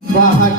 và